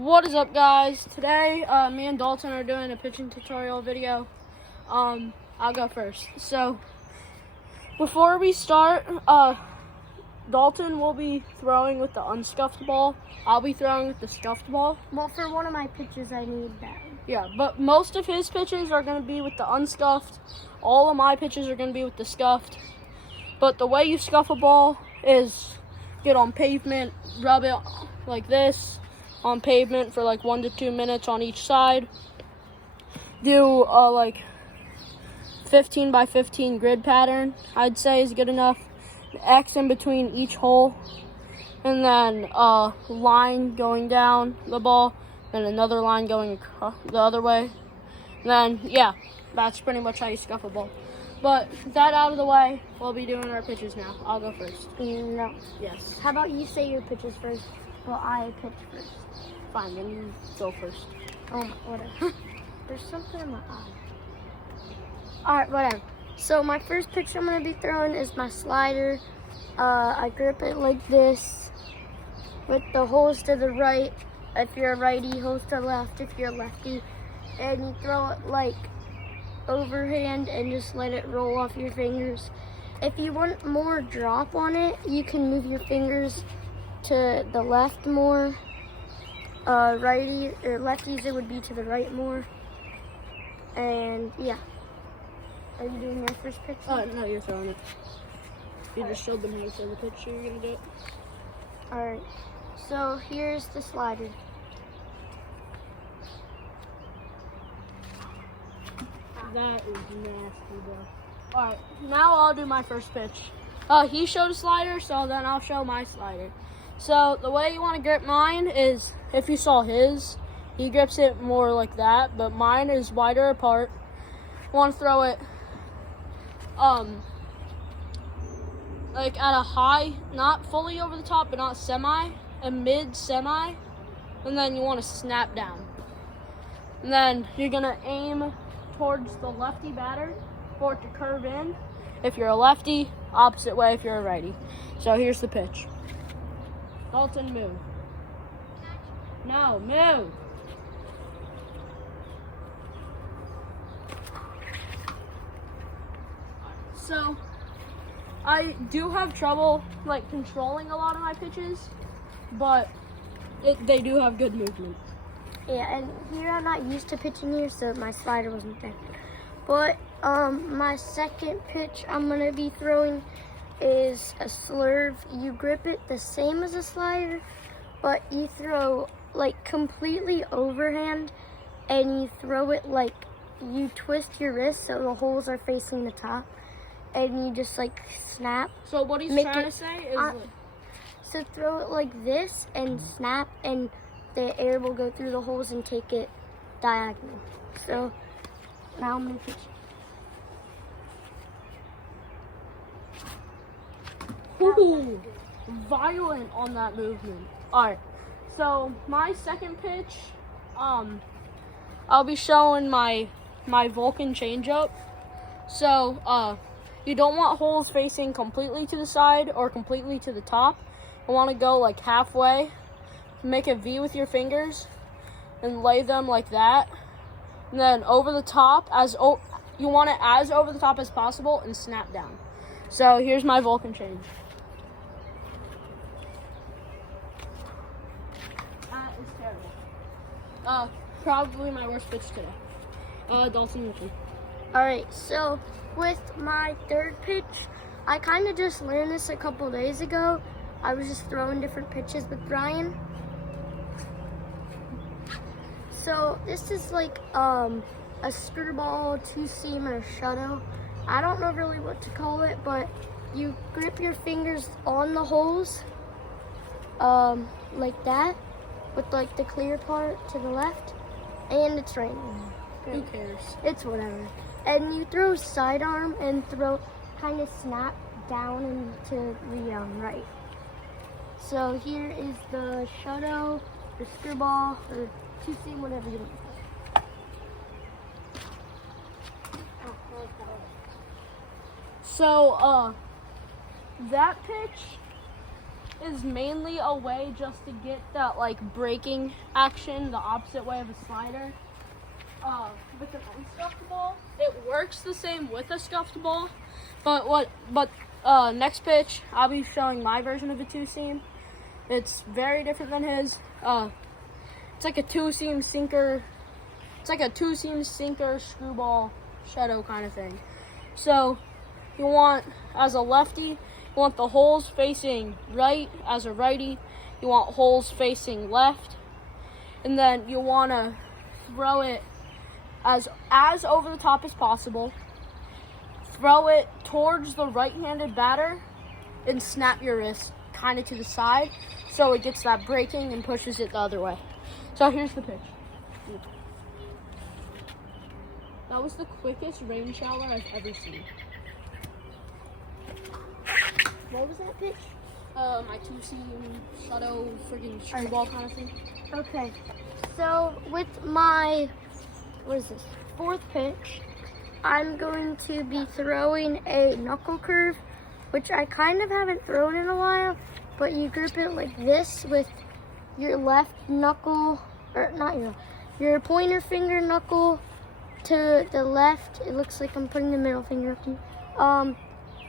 What is up, guys? Today, me and Dalton are doing a pitching tutorial video. I'll go first. So, before we start, Dalton will be throwing with the unscuffed ball. I'll be throwing with the scuffed ball. Well, for one of my pitches, I need that. Yeah, but most of his pitches are going to be with the unscuffed. All of my pitches are going to be with the scuffed. But the way you scuff a ball is get on pavement, rub it like this on pavement for like 1 to 2 minutes on each side. Do like 15 by 15 grid pattern, I'd say is good enough. X in between each hole, and then line going down the ball, then another line going the other way. And then yeah, that's pretty much how you scuff a ball. But that out of the way, we'll be doing our pitches now. I'll go first. No. Yes. How about you say your pitches first, while I pitch first? Fine, then you go first. Oh, whatever. There's something in my eye. Alright, whatever. So my first pitch I'm going to be throwing is my slider. I grip it like this with the holes to the right. If you're a righty, holes to the left if you're a lefty. And you throw it like overhand and just let it roll off your fingers. If you want more drop on it, you can move your fingers to the left more. Righty or lefties, it would be to the right more. And yeah. Are you doing your first pitch? No, you're throwing it. You just showed them how to throw the pitch, so you're gonna do it. Alright. So here's the slider. That is nasty, bro. Alright, now I'll do my first pitch. He showed a slider, so then I'll show my slider. So the way you want to grip mine is, if you saw his, he grips it more like that, but mine is wider apart. Want to throw it like at a high, not fully over the top, but not semi, a mid semi, and then you want to snap down. And then you're gonna aim towards the lefty batter for it to curve in. If you're a lefty, opposite way if you're a righty. So here's the pitch. Dalton, move. No, move. So I do have trouble like controlling a lot of my pitches, but they do have good movement. Yeah, and here I'm not used to pitching here, so my slider wasn't there. But my second pitch I'm gonna be throwing is a slurve. You grip it the same as a slider, but you throw like completely overhand, and you throw it like you twist your wrist so the holes are facing the top, and you just like snap. So what he's trying to say is so throw it like this and snap, and the air will go through the holes and take it diagonal. So now I'm gonna pitch. Ooh, violent on that movement. Alright, so my second pitch, I'll be showing my Vulcan changeup. So you don't want holes facing completely to the side or completely to the top. You want to go like halfway. Make a V with your fingers and lay them like that. And then over the top, you want it as over the top as possible, and snap down. So here's my Vulcan change. That is terrible. Probably my worst pitch today. Dalton Mitchell. Alright, so with my third pitch, I kind of just learned this a couple days ago. I was just throwing different pitches with Brian. So this is like a screwball, two-seam, or shuttle. I don't know really what to call it, but you grip your fingers on the holes like that, with like the clear part to the left, and it's raining. Who cares? It's whatever. And you throw sidearm and kind of snap down into the right. So here is the shuttle, the screwball, or two-seam, whatever you want. So, that pitch, is mainly a way just to get that like braking action the opposite way of a slider. With an unscuffed ball, it works the same with a scuffed ball, but next pitch I'll be showing my version of a two seam. It's very different than his. It's like a two seam sinker. It's like a two seam sinker screwball shadow kind of thing. So you want, as a lefty, you want the holes facing right. As a righty, you want holes facing left, and then you want to throw it as over the top as possible. Throw it towards the right-handed batter and snap your wrist kind of to the side so it gets that braking and pushes it the other way. So here's the pitch. That was the quickest rain shower I've ever seen. What was that pitch? My two-seam shadow friggin' screwball kind of thing. Okay, so with my, what is this, fourth pitch, I'm going to be throwing a knuckle curve, which I kind of haven't thrown in a while, but you grip it like this with your left knuckle, or not your pointer finger knuckle to the left. It looks like I'm putting the middle finger up to you.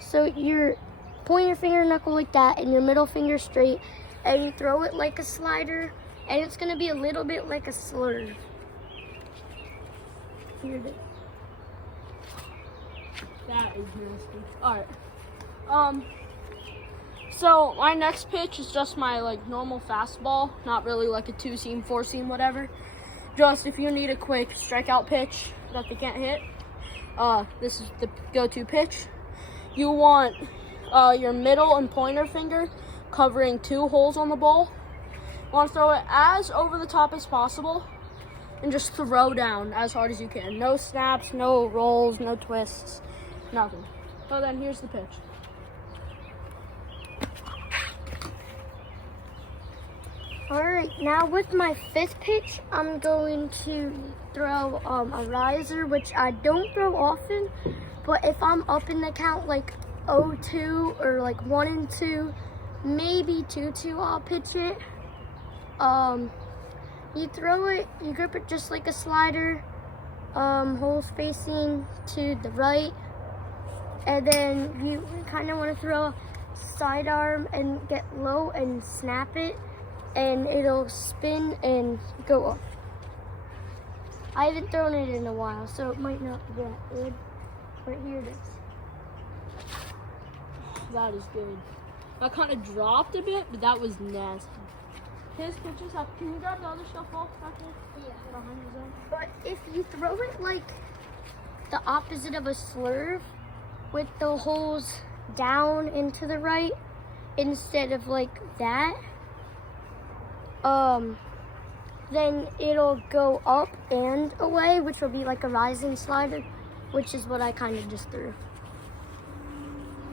So your pointer finger knuckle like that and your middle finger straight, and you throw it like a slider, and it's gonna be a little bit like a slurve. Here it is. That is nasty. Alright. So my next pitch is just my like normal fastball, not really like a two seam, four seam, whatever. Just if you need a quick strikeout pitch that they can't hit, this is the go-to pitch. You want your middle and pointer finger covering two holes on the ball. You want to throw it as over the top as possible and just throw down as hard as you can. No snaps, no rolls, no twists, nothing. So then here's the pitch. All right, now with my fifth pitch, I'm going to throw a riser, which I don't throw often, but if I'm up in the count like 0-2 or like 1-2, maybe 2-2, I'll pitch it. You throw it, you grip it just like a slider, holes facing to the right, and then you kind of want to throw a sidearm and get low and snap it, and it'll spin and go up. I haven't thrown it in a while, so it might not be that good, but here it is. That is good. That kind of dropped a bit, but that was nasty. His pitches have. Can you grab the other stuff off back there? Yeah. Behind his own? But if you throw it like the opposite of a slurve, with the holes down into the right instead of like that, then it'll go up and away, which will be like a rising slider, which is what I kind of just threw.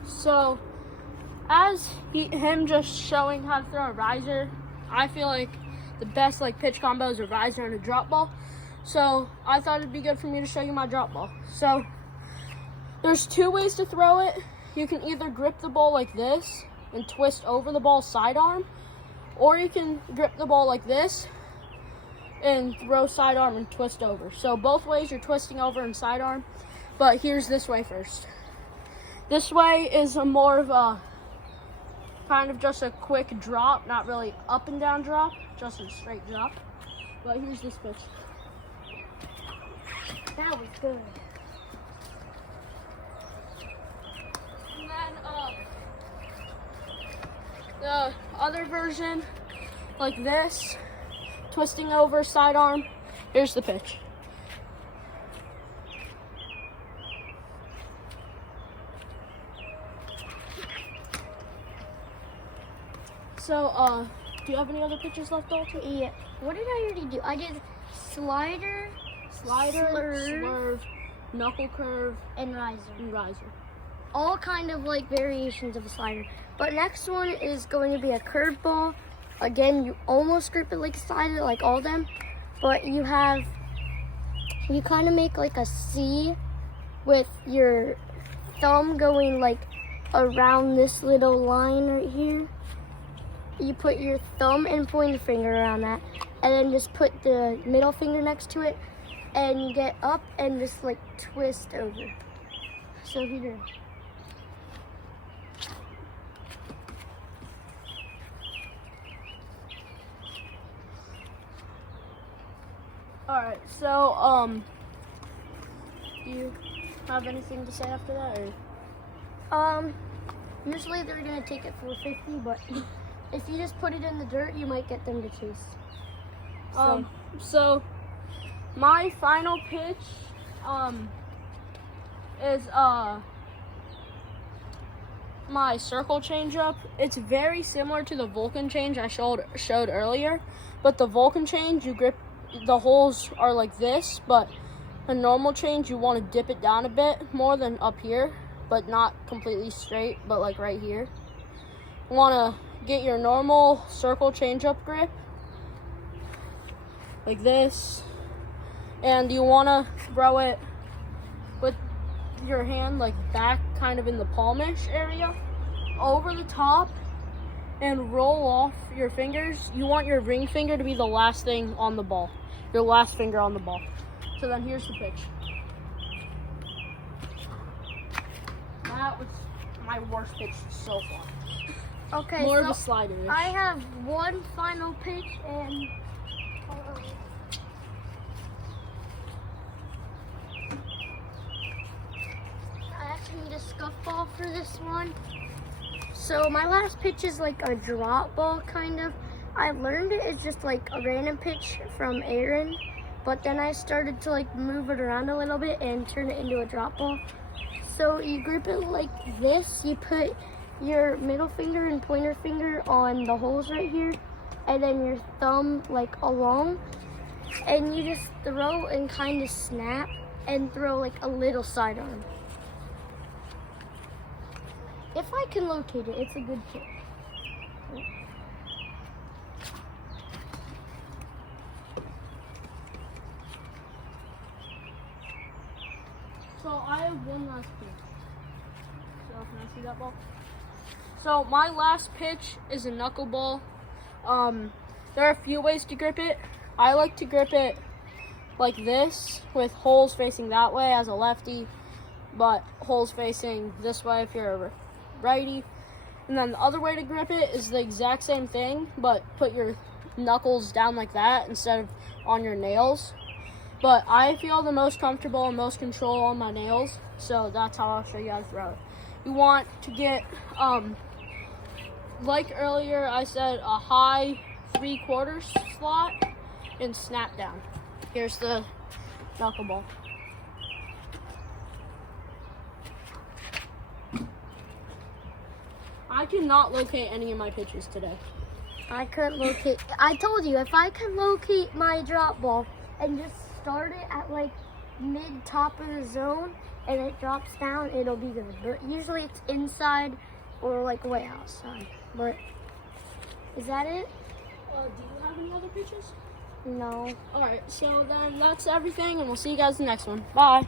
So, as him just showing how to throw a riser, I feel like the best like pitch combo is a riser and a drop ball. So I thought it'd be good for me to show you my drop ball. So there's two ways to throw it. You can either grip the ball like this and twist over the ball sidearm, or you can grip the ball like this and throw sidearm and twist over. So both ways you're twisting over and sidearm, but here's this way first. This way is a more of a kind of just a quick drop, not really up and down drop, just a straight drop. But here's this pitch. That was good. And then the other version, like this, twisting over sidearm. Here's the pitch. So, do you have any other pitches left, Dalton? Yeah. What did I already do? I did slider, Slurve, knuckle curve, and riser. and riser. All kind of like variations of a slider. But next one is going to be a curveball. Again, you almost grip it like a slider, like all of them, but you kind of make like a C with your thumb going like around this little line right here. you put your thumb and pointer finger around that, and then just put the middle finger next to it, and you get up and just like twist over. So if you do. All right. So do you have anything to say after that, or? Usually they're gonna take it for 50, but if you just put it in the dirt, you might get them to chase. So my final pitch is my circle changeup. It's very similar to the Vulcan change I showed earlier, but the Vulcan change, you grip, the holes are like this, but a normal change, you want to dip it down a bit more than up here, but not completely straight, but like right here. You want to get your normal circle changeup grip like this, and you want to throw it with your hand like back, kind of in the palmish area, over the top, and roll off your fingers. You want your ring finger to be the last thing on the ball, your last finger on the ball. So then here's the pitch. That was my worst pitch so far. Okay, More so of a slider. I have one final pitch, and I actually need a scuff ball for this one. So my last pitch is like a drop ball, kind of. I learned it is just like a random pitch from Aaron, but then I started to like move it around a little bit and turn it into a drop ball. So you grip it like this. You put your middle finger and pointer finger on the holes right here, and then your thumb like along, and you just throw and kind of snap and throw like a little sidearm. If I can locate it, it's a good pitch. So I have one last pitch. So can I see that ball? So my last pitch is a knuckleball. There are a few ways to grip it. I like to grip it like this, with holes facing that way as a lefty, but holes facing this way if you're a righty. And then the other way to grip it is the exact same thing, but put your knuckles down like that instead of on your nails. But I feel the most comfortable and most control on my nails, so that's how I'll show you how to throw it. You want to get, like earlier I said, a high 3/4 slot and snap down. Here's the knuckleball. I cannot locate any of my pitches today. I couldn't locate. I told you, if I can locate my drop ball and just start it at like mid top of the zone and it drops down, it'll be good. But usually it's inside or like way outside. But is that it? Do you have any other pitches? No. Alright, so then that's everything, and we'll see you guys in the next one. Bye.